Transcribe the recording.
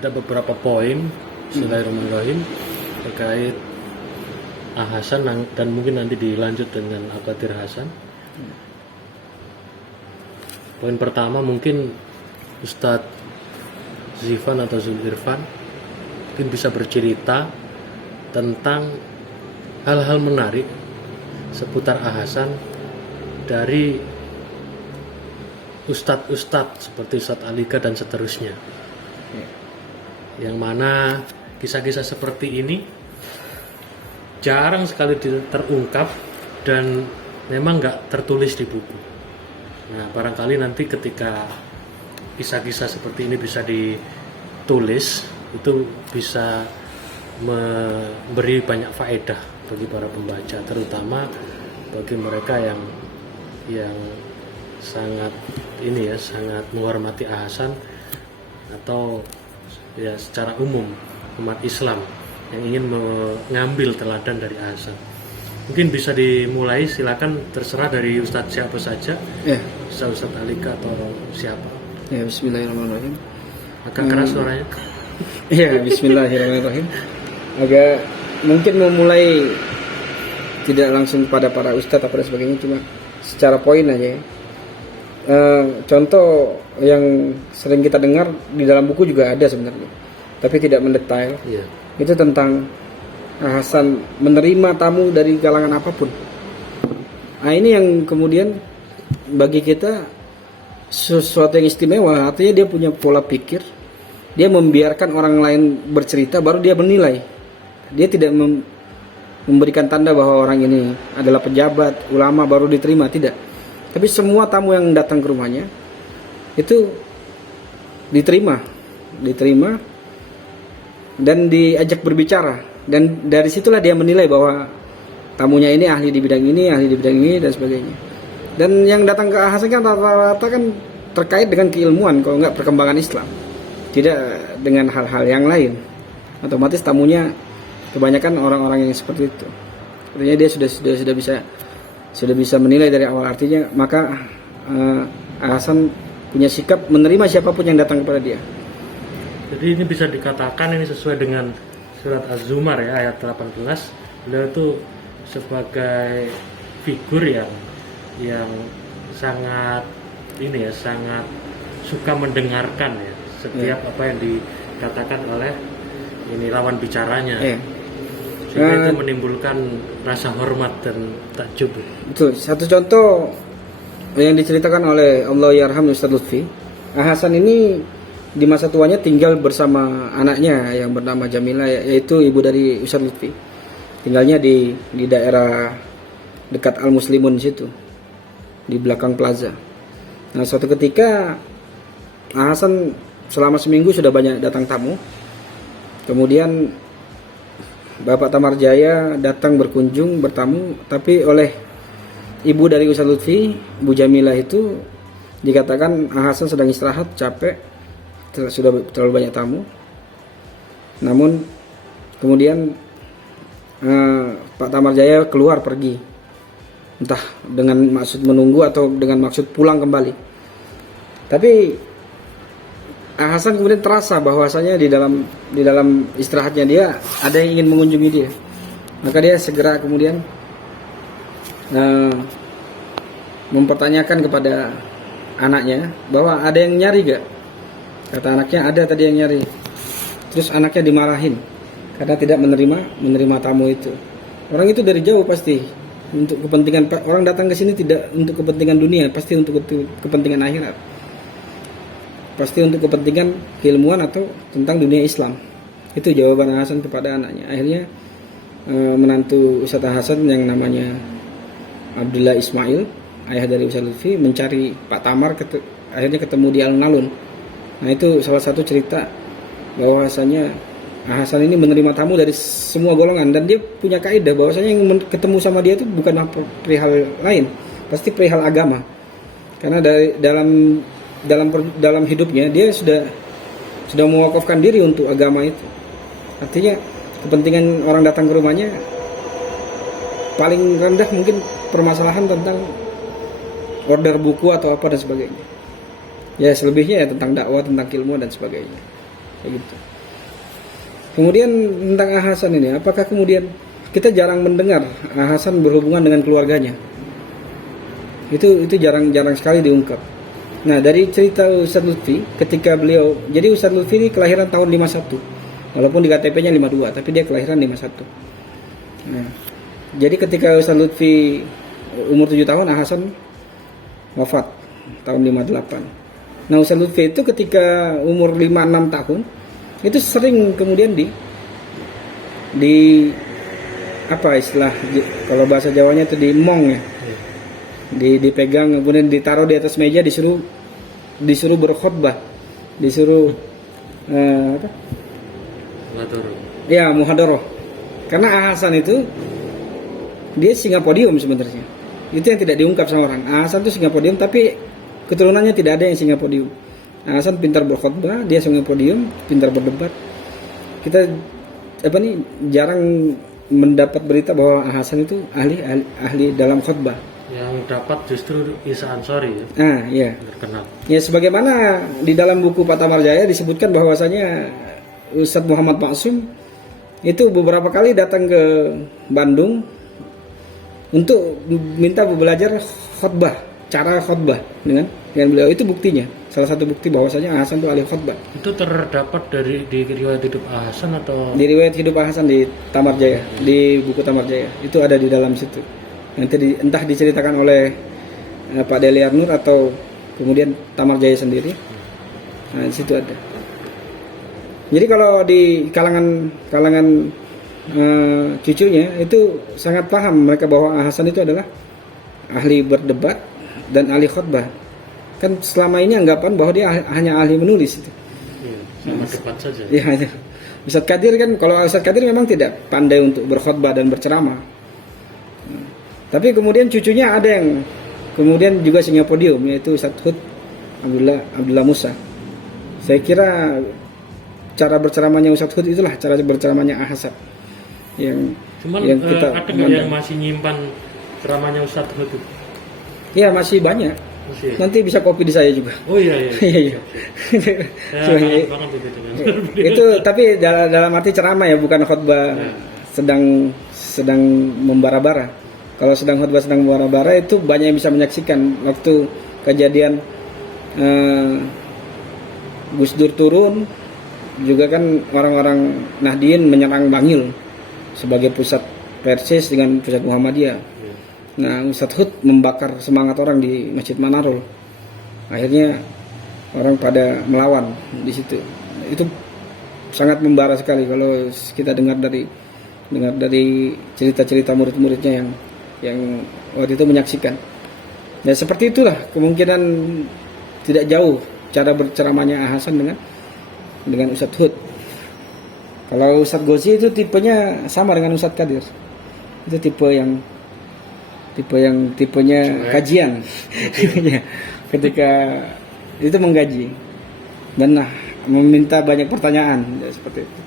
ada beberapa poin Bismillahirrahmanirrahim terkait Hasan dan mungkin nanti dilanjut dengan Akadir Hasan. Poin pertama mungkin Ustadz Zifan atau Zulirfan mungkin bisa bercerita tentang hal-hal menarik seputar Hasan dari ustadz-ustadz seperti Ustadz Alika dan seterusnya, yang mana kisah-kisah seperti ini jarang sekali terungkap dan memang nggak tertulis di buku. Nah, barangkali nanti ketika kisah-kisah seperti ini bisa ditulis, itu bisa memberi banyak faedah bagi para pembaca, terutama bagi mereka yang sangat sangat menghormati Hasan, atau ya secara umum umat Islam yang ingin mengambil teladan dari Hasan. Mungkin bisa dimulai, silakan, terserah dari Ustadz siapa saja. Ya. Ustadz Alika atau siapa. Ya, bismillahirrahmanirrahim. Agak keras suaranya. Ya, bismillahirrahmanirrahim. Agak mungkin memulai tidak langsung pada para ustadz apa dan sebagainya, cuma secara poin aja ya. Contoh yang sering kita dengar di dalam buku juga ada sebenarnya, tapi tidak mendetail. Yeah. Itu tentang Hasan menerima tamu dari kalangan apapun. Nah, ini yang kemudian bagi kita sesuatu yang istimewa. Artinya dia punya pola pikir, dia membiarkan orang lain bercerita baru dia menilai. Dia tidak memberikan tanda bahwa orang ini adalah pejabat, ulama baru diterima, tidak. Tapi semua tamu yang datang ke rumahnya itu diterima dan diajak berbicara, dan dari situlah dia menilai bahwa tamunya ini ahli di bidang ini dan sebagainya. Dan yang datang ke Hasan kan rata-rata kan terkait dengan keilmuan, kalau enggak perkembangan Islam, tidak dengan hal-hal yang lain. Otomatis tamunya kebanyakan orang-orang yang seperti itu. Artinya dia sudah bisa menilai dari awal. Artinya maka Hasan punya sikap menerima siapapun yang datang kepada dia. Jadi ini bisa dikatakan ini sesuai dengan surat Az-Zumar ya, ayat 18. Beliau itu sebagai figur yang sangat sangat suka mendengarkan ya setiap apa yang dikatakan oleh lawan bicaranya. Sehingga itu menimbulkan rasa hormat dan takjub. Betul. Satu contoh yang diceritakan oleh Allah Yarham Ustadz Lutfi, Hasan ini di masa tuanya tinggal bersama anaknya yang bernama Jamila, yaitu ibu dari Ustadz Lutfi. Tinggalnya di daerah dekat Al Muslimun situ, di belakang plaza. Nah, suatu ketika Hasan selama seminggu sudah banyak datang tamu. Kemudian Bapak Tamar Jaya datang berkunjung, bertamu, tapi oleh ibu dari Ustadz Lutfi, Bu Jamilah itu dikatakan Hasan sedang istirahat, capek, sudah terlalu banyak tamu. Namun kemudian Pak Tamar Jaya keluar pergi, entah dengan maksud menunggu atau dengan maksud pulang kembali. Tapi Hasan kemudian terasa bahwasanya di dalam istirahatnya dia ada yang ingin mengunjungi dia. Maka dia segera kemudian mempertanyakan kepada anaknya bahwa ada yang nyari gak? Kata anaknya, ada tadi yang nyari. Terus anaknya dimarahin karena tidak menerima tamu itu. Orang itu dari jauh pasti untuk kepentingan, orang datang ke sini tidak untuk kepentingan dunia, pasti untuk kepentingan akhirat. Pasti untuk kepentingan keilmuan atau tentang dunia Islam. Itu jawaban Hasan kepada anaknya. Akhirnya menantu Ustadz Hasan yang namanya Abdullah Ismail, ayah dari Ustadz Lutfi, mencari Pak Tamar, akhirnya ketemu di alun-alun. Nah, itu salah satu cerita bahwasanya Hasan ini menerima tamu dari semua golongan, dan dia punya kaidah bahwasanya yang ketemu sama dia itu bukan perihal lain, pasti perihal agama. Karena dalam hidupnya dia sudah mewakafkan diri untuk agama itu. Artinya kepentingan orang datang ke rumahnya paling rendah mungkin permasalahan tentang order buku atau apa dan sebagainya. Ya selebihnya ya tentang dakwah, tentang ilmu dan sebagainya. Kayak gitu. Kemudian tentang Hasan ini, apakah kemudian kita jarang mendengar Hasan berhubungan dengan keluarganya? Itu jarang sekali diungkap. Nah, dari cerita Ustadz Lutfi ketika beliau, jadi Ustadz Lutfi ini kelahiran tahun 51. Walaupun di KTP-nya 52, tapi dia kelahiran 51. Nah, jadi ketika Ustadz Lutfi umur 7 tahun, Hasan wafat tahun 58. Nah, Ustadz Lutfi itu ketika umur 5-6 tahun itu sering kemudian di apa istilah kalau bahasa Jawanya itu di mong ya, dipegang kemudian ditaruh di atas meja, disuruh berkhutbah, disuruh apa? Ya, muhadharah. Karena Hasan itu dia singa podium sebenarnya. Itu yang tidak diungkap sama orang. Hasan itu singa podium, tapi keturunannya tidak ada yang singa podium. Hasan pintar berkhutbah, dia singa podium, pintar berdebat. Kita jarang mendapat berita bahwa Hasan itu ahli dalam khutbah. Yang dapat justru Isa Ansori ya. Iya. Terkenal. Ya, sebagaimana di dalam buku Pak Tamar Jaya disebutkan bahwasanya Ustadz Muhammad Maksum itu beberapa kali datang ke Bandung untuk minta belajar khutbah, cara khutbah dengan beliau. Itu buktinya, salah satu bukti bahwasanya Hasan itu ahli khutbah. Itu terdapat di riwayat hidup Hasan atau di riwayat hidup Hasan di Tamar Jaya, di buku Tamar Jaya itu ada di dalam situ. Nanti entah diceritakan oleh Pak Deliar Nur atau kemudian Tamar Jaya sendiri. Nah, di situ ada. Jadi kalau di kalangan cucunya itu sangat paham mereka bahwa Hasan itu adalah ahli berdebat dan ahli khutbah. Kan selama ini anggapan bahwa dia hanya ahli menulis itu. Sama debat saja. Iya. Ustadz Qadir kan, kalau Ustadz Qadir memang tidak pandai untuk berkhutbah dan berceramah. Tapi kemudian cucunya ada yang kemudian juga singa podium, yaitu Ustadz Hud Abdullah Musa. Saya kira cara berceramahnya Ustadz Hud itulah cara berceramahnya Hasan. Cuman yang kita ada nggak yang masih nyimpan ceramahnya Ustadz Hud? Iya, masih banyak. Masih. Nanti bisa kopi di saya juga. Oh iya. Iya. Itu tapi dalam arti ceramah ya, bukan khutbah sedang membara-bara. Kalau sedang khutbah sedang membara-bara itu banyak yang bisa menyaksikan waktu kejadian Gus Dur turun, juga kan orang-orang Nahdien menyerang Bangil sebagai pusat Persis dengan pusat Muhammadiyah. Nah, Ustadz Hud membakar semangat orang di Masjid Manarul. Akhirnya orang pada melawan di situ. Itu sangat membara sekali kalau kita dengar dari cerita-cerita murid-muridnya yang waktu itu menyaksikan. Ya seperti itulah kemungkinan tidak jauh cara berceramahnya Hasan dengan Ustadz Hud. Kalau Ustadz Gozi itu tipenya sama dengan Ustadz Qadir. Itu tipenya kajian. Ketika itu menggaji dan meminta banyak pertanyaan, ya, seperti itu.